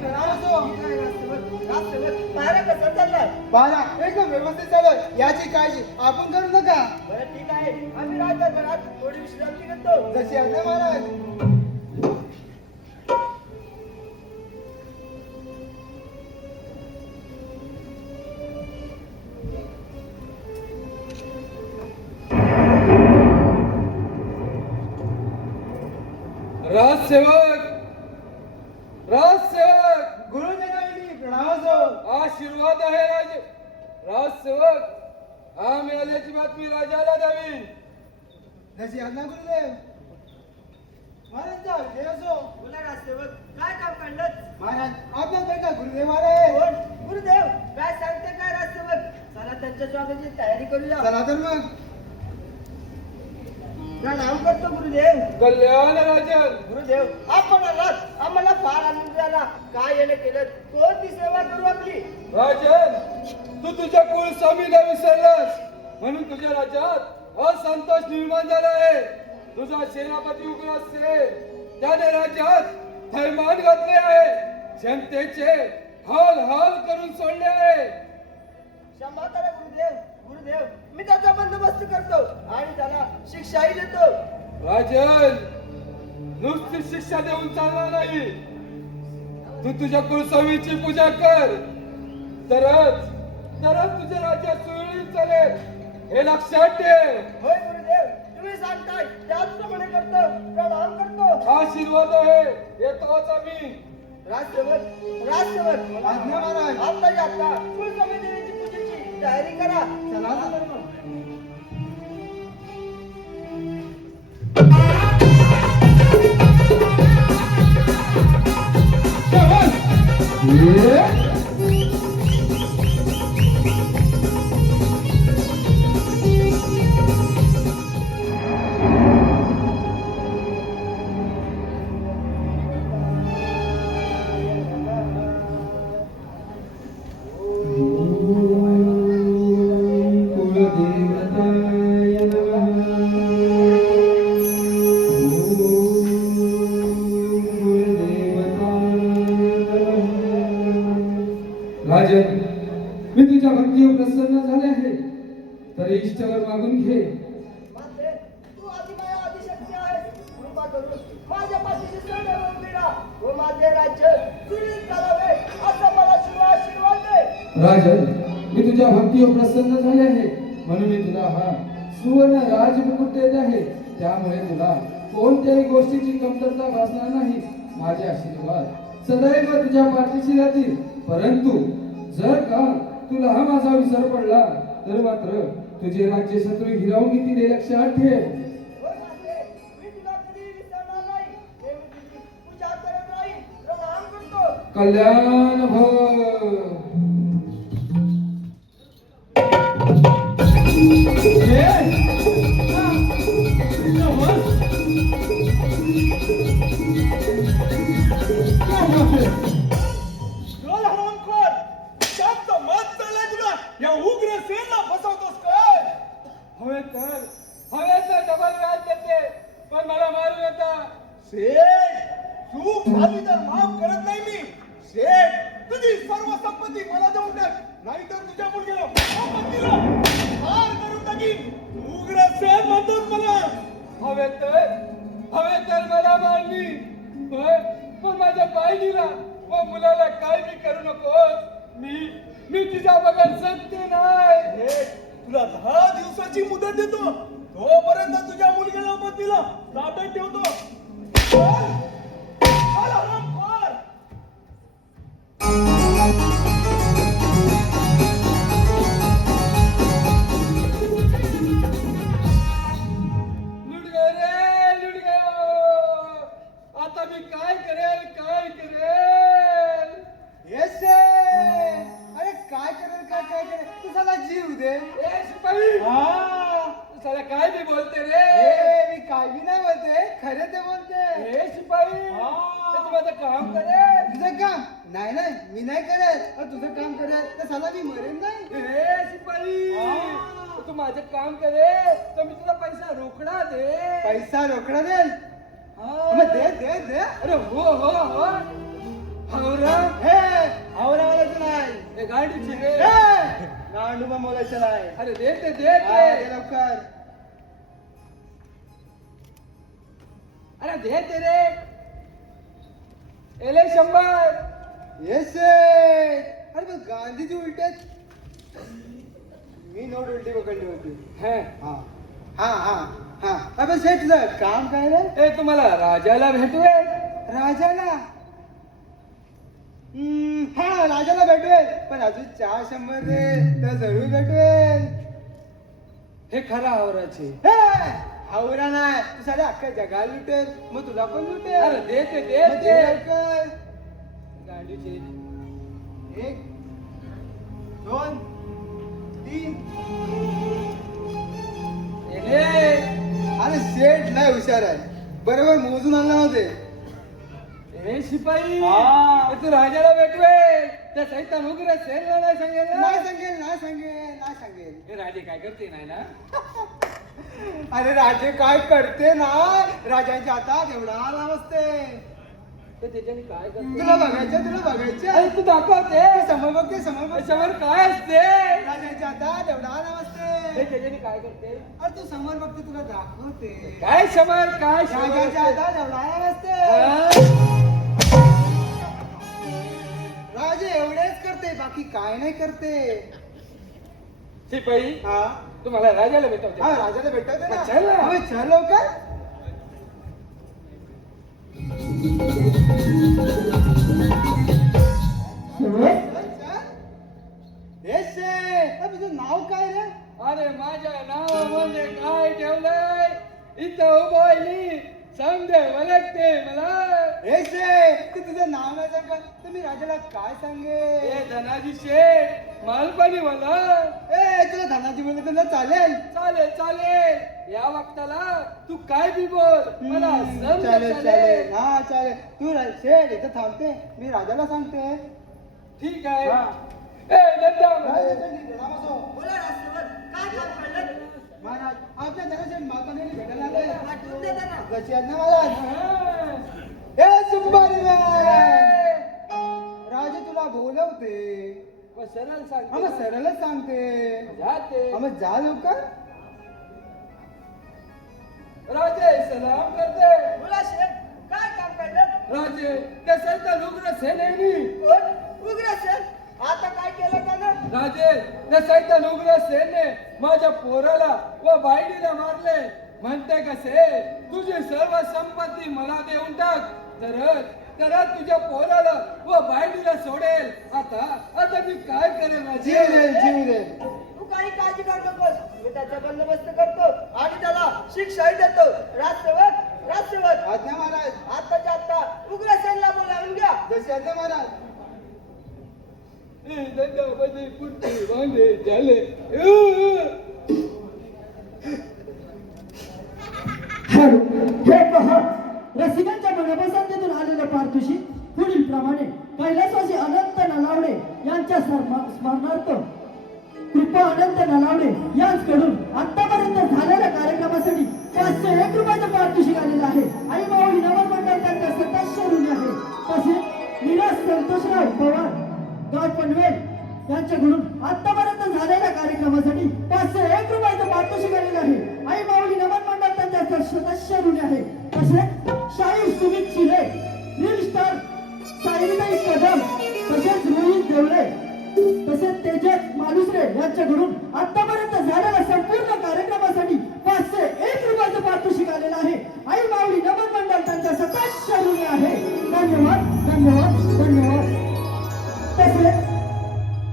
प्रणाम असो. पारा कसा चाललाय? बारा एकदम व्यवस्थित चालू याची काळजी आपण करू नका. बरं ठीक आहे, आम्ही राजदरबारात थोडी विश्रांती घेतो. जशी आज्ञा महाराज. राजसेवक, राजसेवक, गुरुजनांनी प्रणाम असो. आशीर्वाद आहे राजसेवक. हा मिळाल्याची बातमी राजाला द्यावी. जशी आज्ञा गुरुदेव. महाराजचा जय असो. बोला राजसेवक, काय काम काढलं? महाराज आपल्या बेटा गुरुदेव आले. कोण? गुरुदेव, काय सांगते काय राजसेवक? चला त्यांच्या स्वागताची तयारी करूया. चला तर मग. प्रणाम करतो गुरुदेव. कल्याण राजन. गुरुदेव, आपण आलात, आम्हाला फार आनंद झाला. काय येणे केलं? कोणती सेवा करू आपली? राजन, तू तुझ्या कुलस्वामीला विसरलास म्हणून तुझ्या राज्यात असंतोष निर्माण झाला आहे. तुझा सेनापती उग्रसेन त्याने राज्यात थैमान घातले आहे. जनतेचे हाल हाल करून सोडले आहे. क्षमा करा गुरुदेव. गुरुदेव, मी त्याचा बंदोबस्त करतो आणि त्याला शिक्षाही देतो. राजन, नुसती शिक्षा देऊन चालणार नाही. तू तुझ्या कुलस्वामीची पूजा कर, तरच तुझे राज्य सुरळीत चालेल. हे लक्षात ठेव. होय गुरुदेव, तुम्ही सांगताय त्याचप्रमाणे करतो. प्रणाम करतो. आशीर्वाद आहे. येतोच आम्ही. राजसेवक, आज्ञा महाराज. आता कुलस्वामी देवीची पूजेची तयारी करा. चला तर मग. राजन, मी तुझ्या भक्तीवर प्रसन्न झाले आहे, तर इष्टवर मागून घे. माते, तू आदिमाया आदिशक्ती आहेस. कृपा करून माझ्या पाठीशी सदैव उभी राहा व माझे राज्य सुरळीत चालावे असा मला शुभ आशीर्वाद दे. राजन, मी तुझ्या भक्तीवर प्रसन्न झाले आहे म्हणून मी तुला हा सुवर्ण राजमुकुट देत आहे. त्यामुळे तुला कोणत्याही गोष्टीची कमतरता भासणार नाही. माझे आशीर्वाद सदैव तुझ्या पाठीशी राहतील. परंतु जर का तुला हा माझा विसर पडला तर मात्र तुझे राज्य शत्रू हिरावून घेतील. हे लक्षात ठेव. होय माते, मी तुला कधी विसरणार नाही. नेहमी तुझी पूजा करत राहीन. प्रणाम करतो. कल्याण भव. हवे तर डबल व्याज देते, पण मला मारू येता. तू खाली तर माफ करत नाही मी. शेठ, तुझी सर्व संपत्ती मला देऊन टाक, नाहीतर तुझ्या मुलगीला संपत्तीला मार करून टाकीन. उग्रसेन म्हणतोस मला. हवे तर मला मारली, पण माझ्या बहिणीला व मुलाला काय मी करू नकोस. मी तुझ्या बघत सत्य नाही. शेठ, तुला 10 दिवसाची मुदत देतो. तोपर्यंत तुझ्या मुलगीला पतीला ताब्यात ठेवतो. चल, चल हरामखोर. लुट गए रे, लुट गए. आता मी काय करेल. येस अरे काय करेल तू साला जीव दे. ए शिपाई, हा तू साला काय बी बोलते रे. मी काय बी नाही बोलते, खरे ते बोलते. ए शिपाई, तू माझं काम करेल. तुझं काम नाही मी नाही करत. तुझं काम करत तर साला मी मरेन नाही. ए शिपाई, तू माझं काम करेल तर मी तुला पैसा रोकडा दे. पैसा रोकडा देल. हा. मग दे. अरे हो. हावरा हे आवरा बोलायचं नाही हे गाडीची रे हे गांडू पण बोलायचं नाही अरे दे ते दे हा, ते दे लवकर अरे दे ते रे एले 100 येस अरे पण गांधीजी उलट्यात मी नोट उलटी पकडली होती हे हा हा हा हा अबे सेठ तुझं काम काय रे ए तुम्हाला राजाला भेटूय राजाला हा राजाला भेटवेल पण अजून 400 रे तर जरूर भेटवेल हे खरा हावराचे हे, हावरा नाही तू साध्या अख्ख्या जगाला लुटेल मग तुला पण लुटेल अरे दे ते दे मग ते दे लवकर. गाडीचे 1 2 3 एले अरे सेठ लय हुशार आहे बरोबर मोजून आणला होते ए शिपाई हा. ए, तू राजाला भेटूय त्या सैतान उग्र सेनला नाही सांगेल ना? नाही सांगेल नाही सांगेल नाही सांगेल हे राजे काय करते नाही ना अरे राजे काय करते ना राजांच्या हातात एवढा आराम असते तर त्याच्याने काय करते तुला बघायचं तुला बघायचं अरे तू दाखवते समोर बघते समोर बघ त्याच्यावर काय असते राजांच्या हातात एवढा आराम हे असते त्याच्याने काय करते अरे तू समोर बघते तुला दाखवते काय शमर काय राजांच्या शमर हातात एवढा आराम असते हा? राजे एवढेच करते बाकी काय नाही करते शिपाई हा तुम्हाला राजाला भेटवते हा राजाला भेटवते ना चल ना. होय, चल लवकर तुझं नाव काय रे अरे माझ्या नावामध्ये काय ठेवलंय इथं उभं समजे ओळखते मला तू तुझं नाव नाही सांग तर मी राजाला काय सांगे ए धनाजी शेठ मालपाणी मला तुला धनाजी बोलले तुला चालेल चालेल चालेल या वक्ताला तू काय बी बोल मला समज चालेल चालेल चालेल हा चालेल तू शेठ इथं थांबते मी राजाला सांगते ठीक आहे हा. ए नंदा बोला राष्ट्रपत काय काम पडलं महाराज आपल्या धनाजी माताने भेटायला आले पाठवून दे त्यांना कशी आहेत ना महाराज ए सुंबारी राजे तुला बोलवते सरळ हा सांग मग सरळच सांगते जाते हा मग जा लवकर राजे सलाम करते बोला शेठ काय काम पडलं राजे त्या सैतान उग्र सेनेनी कोण उग्र शेठ आता काय केलं त्यानं राजे त्या सैतान उग्र सेने माझ्या पोराला व बायडीला मारले म्हणते कसे तुझी सर्व संपत्ती मला देऊन टाक तरच तुझ्या पोराला व बायडीला सोडेल आता आता मी काय करेल जीव राजे दे जीव दे तू काही काळजी करू नकोस मी त्याचा बंदोबस्त करतो आणि त्याला शिक्षाही देतो राष्ट्रवत राष्ट्रवत आज्ञा महाराज आताच्या आता उग्रसेनला बोलावून घ्या जशी आज्ञा महाराज दंडामध्ये पुढचे वांदे झाले हॅलो हे पहा रसिकांच्या मनपसंतीतून आलेले पारितोषिक पुढील प्रमाणे कैलासवासी अनंत नलावडे यांच्या स्मरणार्थ कृपा अनंत नलावडे यांच्याकडून आतापर्यंत झालेल्या कार्यक्रमासाठी 501 रुपयाचं पारितोषिक आलेलं आहे आणि माऊली नवन मंडळ त्यांच्या सदस्य ऋणी आहे तसेच निराज संतोषराव पवार गाव पनवेल यांच्याकडून आतापर्यंत झालेल्या कार्यक्रमासाठी 501 रुपयाचं पारितोषिक आलेलं आहे आई माऊली नवन मंडळ त्यांच्या सदस्य ऋणी आहे तसेच शाहीर सुमित शिले रील स्टार सायरीताई कदम तसेच रोहित देवळे तसेच तेजस मालुसरे यांच्याकडून आतापर्यंत झालेल्या संपूर्ण कार्यक्रमासाठी 501 रुपयाचं पारितोषिक आलेलं आहे आई माऊली नवन मंडळ त्यांच्या सदस्य ऋणी आहे धन्यवाद धन्यवाद धन्यवाद तसेच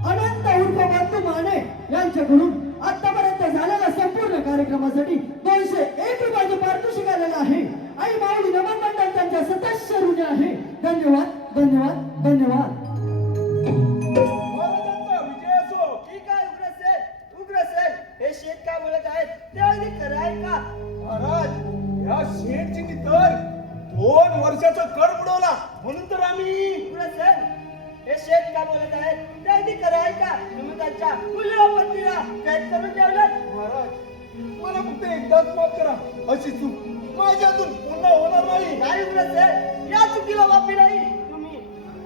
अनंत उर्फ बंधू माने यांच्याकडून आतापर्यंत झालेल्या संपूर्ण कार्यक्रमासाठी 201 रुपयाचं पारितोषिक आलेलं आहे आई माऊली नवन मंडळ त्यांच्या सदस्य ऋणी आहे धन्यवाद धन्यवाद धन्यवाद महाराजांचा विजय असो ठीक आहे उग्रसेन हे शेठ काय बोलत आहेत ते अगदी खरं आहे का महाराज या शेठची तर 2 वर्षाचा कर बुडवला म्हणून तर आम्ही उग्रसेन हे शेठ काय बोलत आहेत ते अगदी खरं आहे का तुम्ही त्यांच्या मुलीला कैद करून ठेवलं महाराज मला फक्त एकदाच माफ करा अशी चूक माझ्यातून पुन्हा होणार नाही नाही उग्रसेन या चुकीला माफी नाही तुम्ही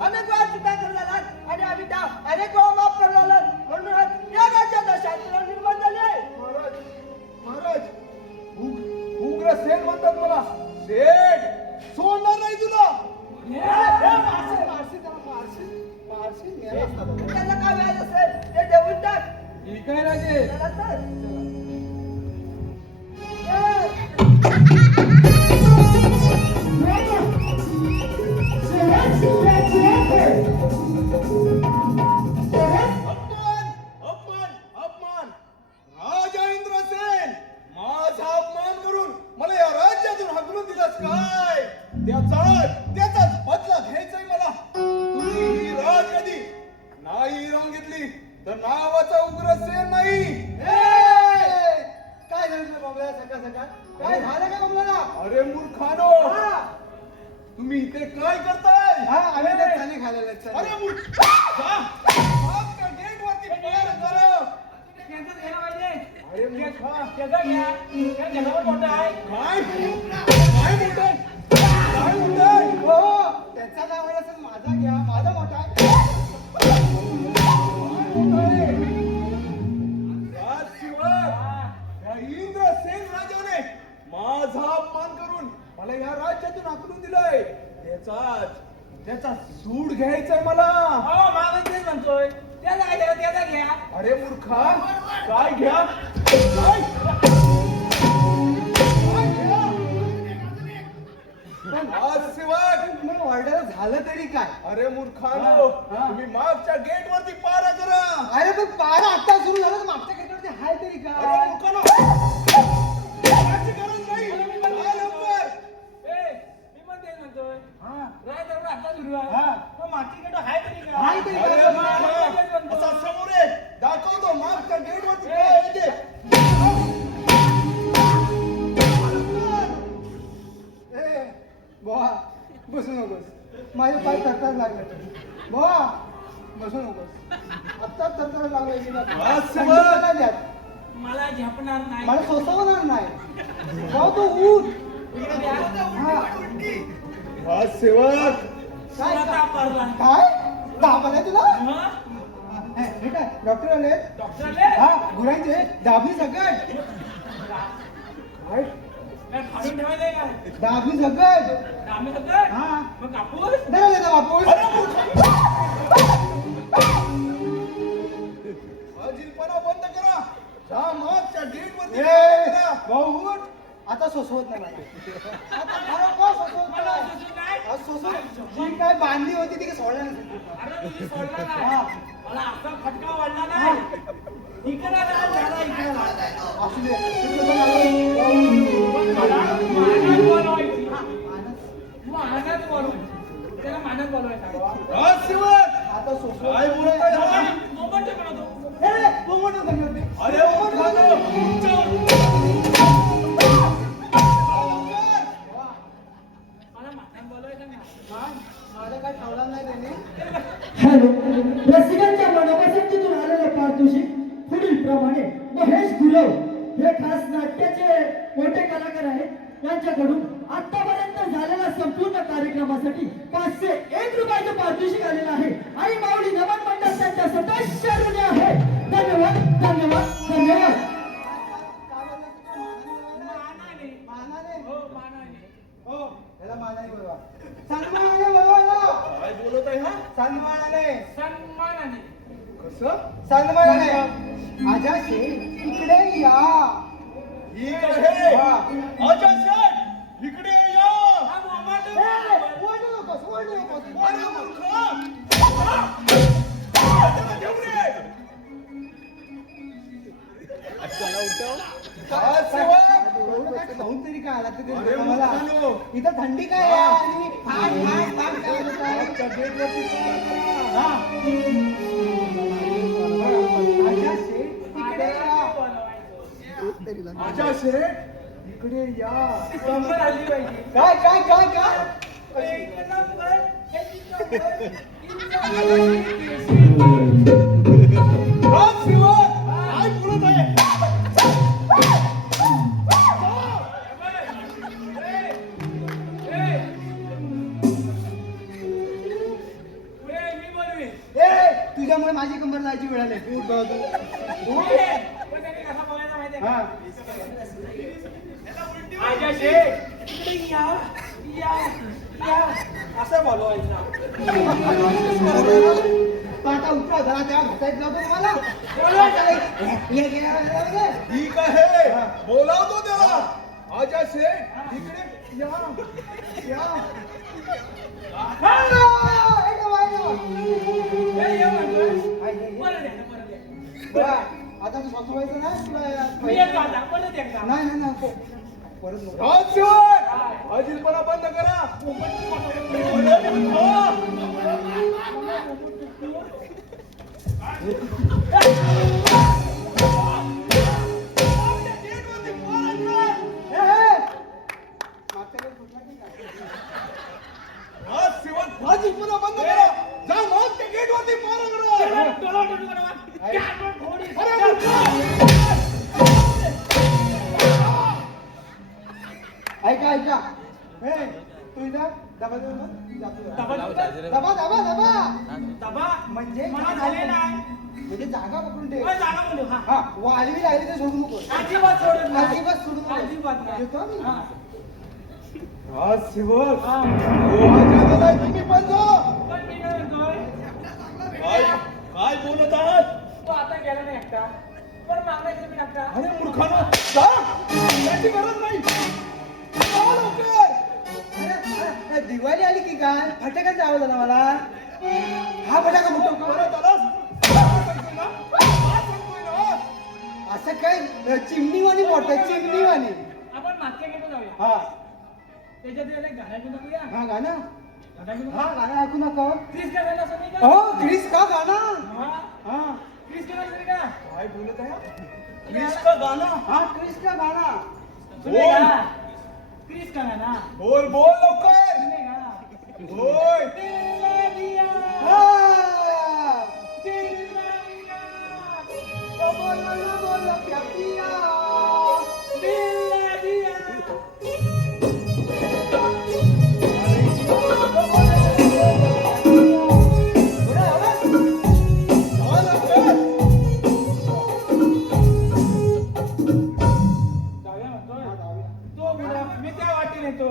अनेक वेळा चुका करणार आणि आम्ही त्या अनेक वेळा माफ करणार म्हणूनच या राज्यात शांतता निर्माण झाली आहे. महाराज महाराज उग्रसेन म्हणतात मला. शेठ सोडणार नाही तुला. त्याला काय व्याज असेल ते देऊन टाक. ठीक आहे राजे. चला तर. अपमान अपमान अपमान. राजा इंद्रसेन माझा अपमान करून मला या राज्यातून हाकलून दिलास काय? त्याचाच बदला घ्यायचाय मला. तुम्ही ही राजगदी नाही राहून घेतली तर नावाचा उग्रसेन नाही. काय झालं तुला बाबला सकाळ सकाळ? काय झालं का बाबला? अरे मूर्खानो, तुम्ही इथे काय करताय? हा आम्ही तर खाली खायला लागतो. अरे मूर्ख, जा. आपल्या गेटवरती पार करा. अरे मूर्खा, काय काय म्हणताय? काय म्हणताय? हो त्याचा नाव असेल माझा घ्या, माझा मोठा आहे. या इंद्रसेन राजाने माझा अपमान करून मला या राज्यातून हाकलून दिलंय. त्याचा सूड घ्यायचाय मला. म्हणतोय त्याचा घ्या. अरे मूर्खा, काय घ्या? काय? आज सेवक मग ऑर्डर झालं तरी काय? अरे मूर्खानो, हा. तुम्ही मागच्या गेट वरती पारा करा. अरे पण पारा आता सुरू झालं तर मागच्या गेटवरती हाय तरी अरे काय? मूर्खानो, पाराची गरज नाही. जा लवकर. मी पण तेच म्हणतोय राय दरबार आता सुरू आहे. हा. मग मातीकडे हाय तरी का? हाय तरी अरे काय? मूर्खा, असा समोर आहे. दाखवतो मागच्या गेट वरती काय आहे ते. ए, बुवा बसू नकोस. माझे पाय थरथर लागले. बुवा बसू नकोस. आत्ता थरथर लागले की हा, शिवा. मला झेपणार नाही. मला सोसवणार नाही. जाऊ तो ऊठ. इकडे द्या. हा. हा सेवक, काय तुला ताप भरला. काय ताप आलाय तुला? मग हे काय डॉक्टर आले? डॉक्टर आले? हा गुरांचे दाबली सकट. काय काय फाडून ठेवायचंय काय? दाबली सकट. आम्ही सगळं हा. मग कापूस नाही आले ना बापूस. फाजीलपणा बंद करा. जा मागच्या गेट वरती ए, पारा करा. भाऊ उठ. आता सोसवत नाही मला. आता खरोखर सोसवत मला नाही. सुचू नाही. आज सोसवत जी काय बांधली होती ती काय सोडल्या नाही. अरे तुझी सोडला हा. नाही. मला असा फटका वाढला नाही. इकडे नाही झाला इकडे नाही. असू दे. तिकडे पण आलो. पण मला मानात बोलवायची. मानात बोलवायची. त्याला मानात बोलवायचं. हा सेवक, आता सोसवत काय बोलताय हा? मोबाईल ठेव म्हणतो. ए, तू म्हणून सांगत होती. अरे मूर्खानो, मला मानात बोलवायचं नाही. हा? माझं काय ठेवला नाही त्यांनी. हॅलो रसिकांच्या मनपसंतीतून आलेले पारितोषिक पुढील प्रमाणे महेश गुरव हे खास नाट्याचे मोठे कलाकार आहेत यांच्याकडून आतापर्यंत झालेल्या संपूर्ण कार्यक्रमासाठी 501 रुपयाचं पारितोषिक आलेलं आहे आणि माऊली नमन मंडळ त्यांच्या सदस्य ऋणी आहे. धन्यवाद धन्यवाद धन्यवाद. काय बोलला तुझ्या मानाने? मानाने. मानाने? हो मानाने. हो त्याला मानाने बोलवा. सन्मानाने बोलवा ना. काय बोलत आहे हा? सन्मानाने. सन्मानाने. कसं? सन्मानाने. आजा शेठ इकडे या. ठीक आहे. हा. आजा शेठ, इकडे या. हा मोबाईल ए, ठेव. ओरडू नकोस, ओरडू नकोस. अरे मूर्खा, त्याला घेऊन ये. हा सेवक, एवढं काय खाऊन तरी काय आला ते अरे मला. मूर्खानो. इथं थंडी काय आहे आणि मी फाट फाट फाट काय होत आहे? मागच्या गेट वरती पारा करा. हा. आजा शेठ इकडे या. बोलवायचं. आजा शेठ, इकडे या. नंबर आली पाहिजे. काय काय काय काय एक नंबर, एक नंबर, हा सेवक, काय बोलत आहे? तुझ्यामुळे माझी कंबर जायची वेळ आली तू उठ पण त्यांनी कसा बोलायचा माहितीये का? हा माझ्या शेठ इकडे या या या असं बोलवायचं. आता उठला जरा त्या घाटायत जातो तुम्हाला ठीक आहे बोलावतो त्याला. आजा शेठ इकडे या या. हे ये म्हणतोय. परत एकदा, परत एकदा. आता तू बसवायचं ना मी येतो आता, परत एकदा. नाही नाही नाही परत नको. राजशिवर अजिलपणा बंद करा. राजशिवर अजिलपणा बंद करा. जा मागच्या गेटवरती मारा करा. टोलाटोली करा. क्या आपण थोडी- अरे ऐका ऐका हे तू इथं डबा देऊ ना जातो डबा देऊ का? डबा डबा डबा डबा म्हणजे मला झाले नाही. म्हणजे जागा पकडून ठेव ओय, जागा बोलू, हा. हा वाळवी राहिली तर सोडू नको अजिबात सोडत नाही. अजिबात सोडू नको. अजिबात नाही. येतो आम्ही. हा. राजशिवर हा. तुम्ही पण जा. पण मी काय म्हणतोय, काय बोलत आहात? तो आता गेला नाही एकटा. पण मागायचं मी एकटा. अरे मूर्खानो जा. त्याची गरज नाही. जा लवकर. अरे, दिवाळी आली की काय फटाक्याचा आवाज आला मला हा फटाका मोठा परत आलास? काय सांगतोय ना? काय सांगतोय ना? असं काय चिमणीवाणी मोठं चिमणीवाणी आपण मागच्या गेलो जाऊया. हा त्याच्यात याला एक गाणं घेऊन जाऊया. हा गाणं गाणं घेऊन हा गाणं ऐकू नका क्रिस का गाणं असं नाही का? हो क्रिस का गाणं हा. हा क्रिस का गाणं का? काय बोलत आहे? क्रिस का गाणं? हा क्रिस का गाणं सुनेगा. क्रिस का गाणं. बोल बोल लवकर. सुनेगा. होय. दिल ने दिया, हा. दिल ने दिया, तो बोलो बोलो क्या किया दिल ने दिया. जा लवकर. जाऊया म्हणतोय. तो मुला मी त्या वाटेने येतो.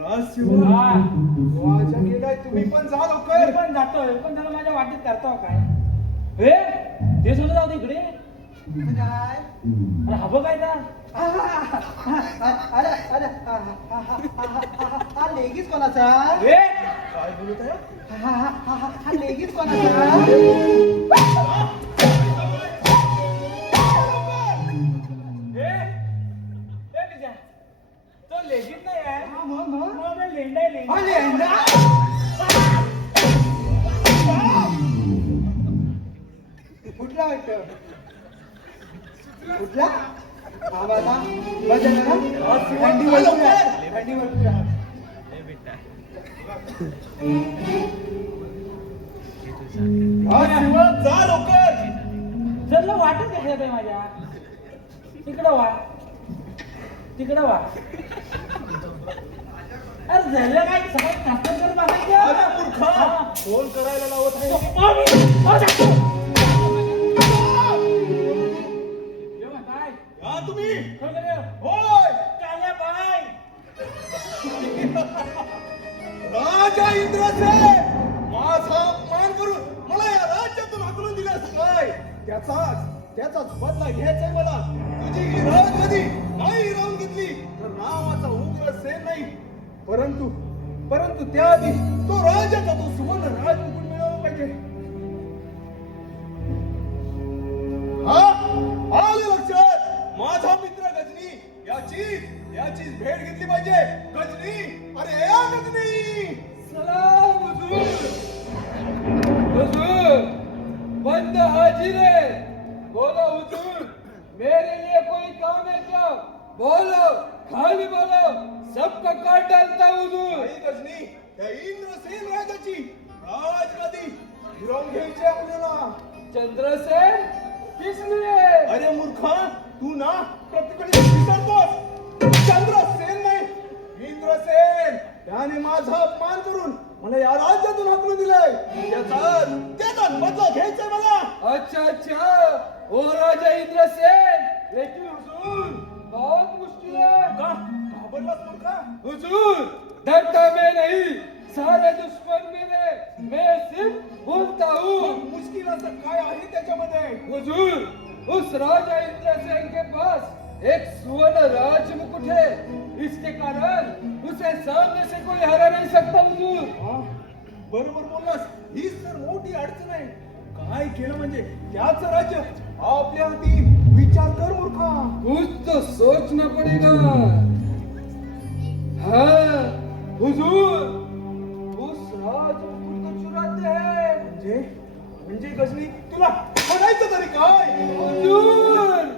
राजशिवर हा. माझ्या गेलाय. तुम्ही पण जा मी लवकर. पण जातोय, पण त्याला माझ्या वाटेत करतो काय? हे ते सुद्धा जाऊ दे इकडे. काय अरे हा बघ काय तर. अरे अरे हा लेगीच कोणाचा हे काय बोलत आहे? हा लेगीच कोणाचा हे विजय, तो लेगीत नाही आहे. हा, मग मग मी लेंडा आहे, लेंडा. हा लेंडा कुठला वाटतं कुठला हा माझा मजा ना थंडी वळतोय थंडी वळतोय राजशिवर जा लवकर. जर वाटत कशात आहे माझ्या. तिकडं वा, तिकडं वा. अरे झालं काय सगळं नाटक करत अरे मूर्खा. बसायचं. फोन करायला लावत आहे. हे म्हणताय, या तुम्ही. खरं खरं. होय. काल्या बाय. राजा इंद्रसेन माझा अपमान करून मला या राज्यातून हाकलून दिलास काय? त्याचाच बदला घ्यायचाय मला. तुझी ही राजगदी नाही राहून घेतली तर नावाचा उग्रसेन नाही. परंतु त्याआधी तो राजाचा तो सुवर्ण राजमुकुट मिळवला पाहिजे. हा आलं लक्षात. माझा मित्र गजनी याचीच भेट घेतली पाहिजे. गजनी, अरे या गजनी. सलाम हुजूर. हुजूर बंद हाजिर है. बोलो हुजूर, मेरे लिए कोई काम है क्या? बोलो, खाली बोलो, सबको काट डालता हूँ हुजूर. नाही गजनी, त्या इंद्रसेन राजाची राजगदी हिरावून घ्यायची आहे आपल्याला. चंद्रसेन किस लिए? अरे मूर्खा, तू ना प्रत्येक वेळी विसरतोस. चंद्रसेन नाही, इंद्रसेन. त्याने माझा अपमान करून मला या राज्यातून हाकलून दिलंय त्याचा बदला घ्यायचा मला. अच्छा अच्छा, ओ राजा इंद्रसेन, लेकिन हुजूर बहुत मुश्किल है. घाबरलास मूर्खा? हुजूर, डरता मैं नहीं, सारे दुश्मन मेरे, मैं सिर्फ बोलता हूँ. मुश्किल असं काय आहे त्याच्यामध्ये? हुजूर, उस राजा इंद्रसेन के पास एक सुवर्ण राज मुकुट है. इसके कारण उसे सामने से कोई हरा नहीं सकता. हुजूर, हा? बरोबर बोललास. हीच तर मोठी अडचण आहे. काय केलं म्हणजे त्याचं राज्य आपल्या हाती. विचार कर मूर्खा. कुछ तो सोचना पड़ेगा. हाँ हुजूर, उस राज मुकुट को चुराते हैं. म्हणजे गजनी तुला म्हणायचं तरी काय? हुजूर,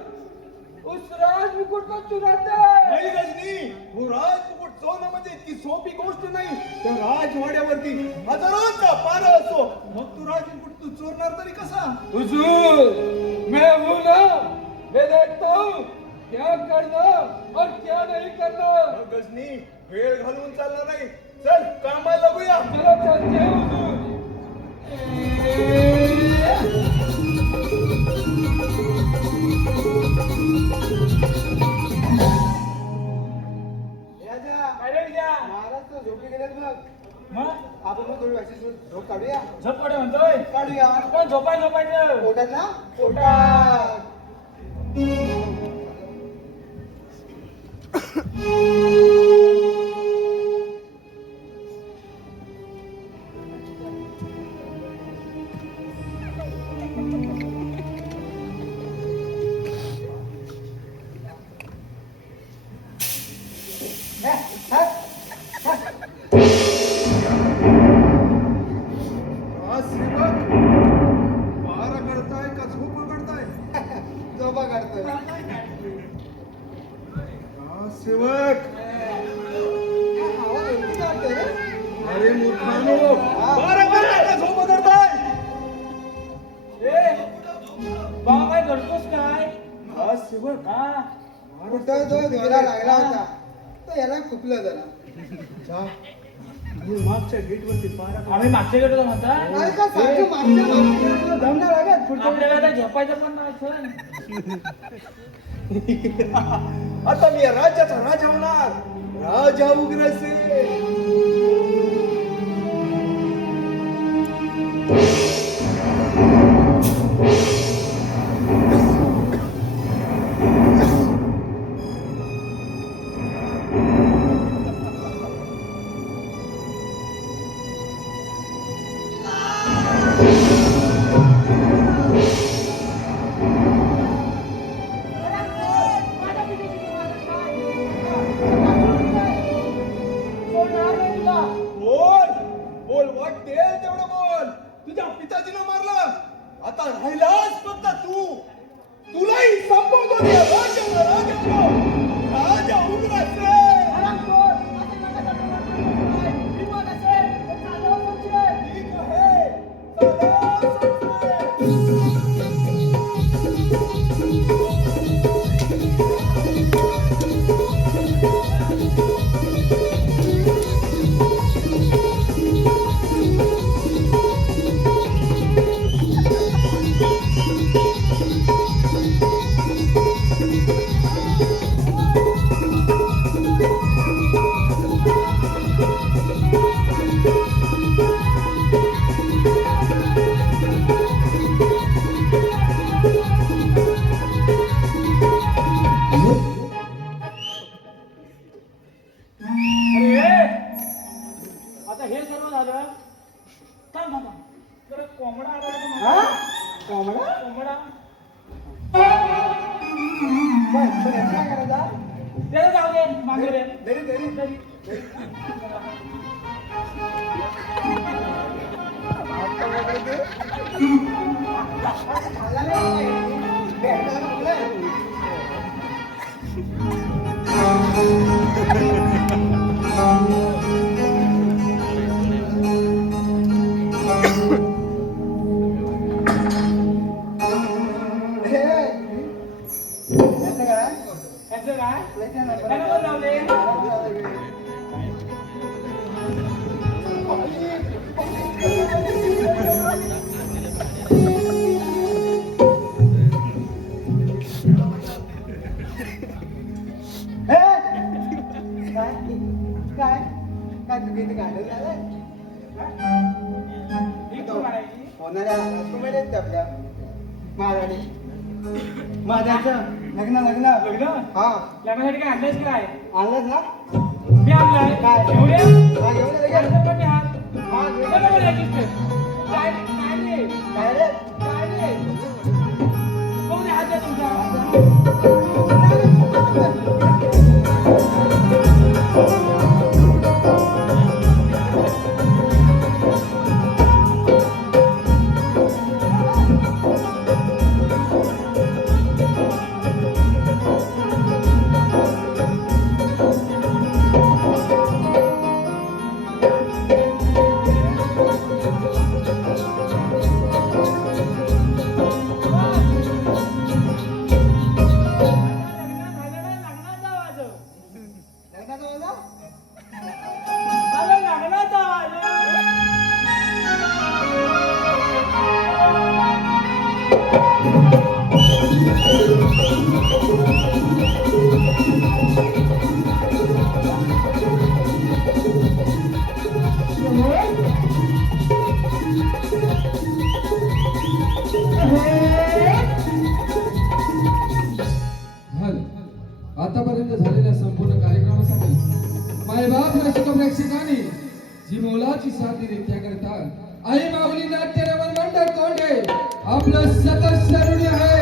उस राज मुकुट को चुराते हैं. नाही गजनी, वो राजमुकुट चोरणं म्हणजे इतकी सोपी गोष्ट नाही. त्या राजवाड्यावरती हजारोंचा पारा असो, मग तू राजमुकुट तू चोरणार तरी कसा? हुजूर, मैं हूं ना, मैं देखता हूँ क्या करना और क्या नहीं करना. मग गजनी, वेळ घालवून चालणार नाही. चल कामाला लागूया. चलो चलते हैं हुजूर. राजा, काय रे विद्या? महाराज तर झोपी गेलेत बघ. मग आपण मग थोडी व्याची झोप काढूया. झोप काढे म्हणतोय. काढूया. पण झोपायचं. पोटात ना? पोटात. हा सेवक, वारा काढताय का झोपा काढताय? झोपा काढतोय. हा सेवक, आवाज ओळखीचा वाटतोय रे. अरे मूर्खानो, वारा काढताय का झोपा काढताय? ए, बाबा काय करतोस काय? हा सेवक, हा, कुठं तो धोरा लागला होता, तो याला खुपलं जरा. जा. मी मागच्या गेटवरती पारा काढ. आम्ही मागच्या गेलो म्हणता. अरे का सांगतो, मागच्या धंदा लागत पुढच्या आपल्याला आता झोपायचं पण नाही सण. आता मी या राज्याचा राजा होणार. राजा उग्रसेन. बोल बोल, वाटेल तेवढं बोल. तुझ्या पिताजीनं मारलं, आता राहिलास फक्त तू. तुलाही संपवतो ते राजा उग्रसेन. ठीक आहे, चला संपवे. अरे, आता हे सर्व झालं. थांब थांब थांब. जरा कोंबडा आला होता हा? मला. कोंबडा? कोंबडा पण याचं काय करायचं? त्याला जाऊ दे मागे दे. दरी दरी तरी. आता बघायचं. खायला नाही भेटायला मोकळं. याचं काय? त्याला पण जाऊ दे. भीक तू मागायची? होणाऱ्या राजकुमारी आहेत त्या आपल्या महाराणी माझ्याचं लग्न लग्न? हा लग्नासाठी काय आणलंयस काय? आणलंच ना मी आणलाय. काय? घेऊन ये. हा घेऊन ये काय लगेच. पण नाही हात. हा घेऊन चला बरं ये. याचीच ते. काय नाही. काय रे काय नाही. बघू दे हात द्या तुमचा. लग्नाचा आवाज. लग्नाचं बोलला? आलं लग्नाचा आवाज. हल आतापर्यंत झालेल्या संपूर्ण कार्यक्रमासाठी मायबाप रसिक प्रेक्षकांनी जी मोलाची साथ दिली त्याकरता आई माऊली नाट्य रमण मंडळ कोंढे आपलं सतत सरुणी आहे.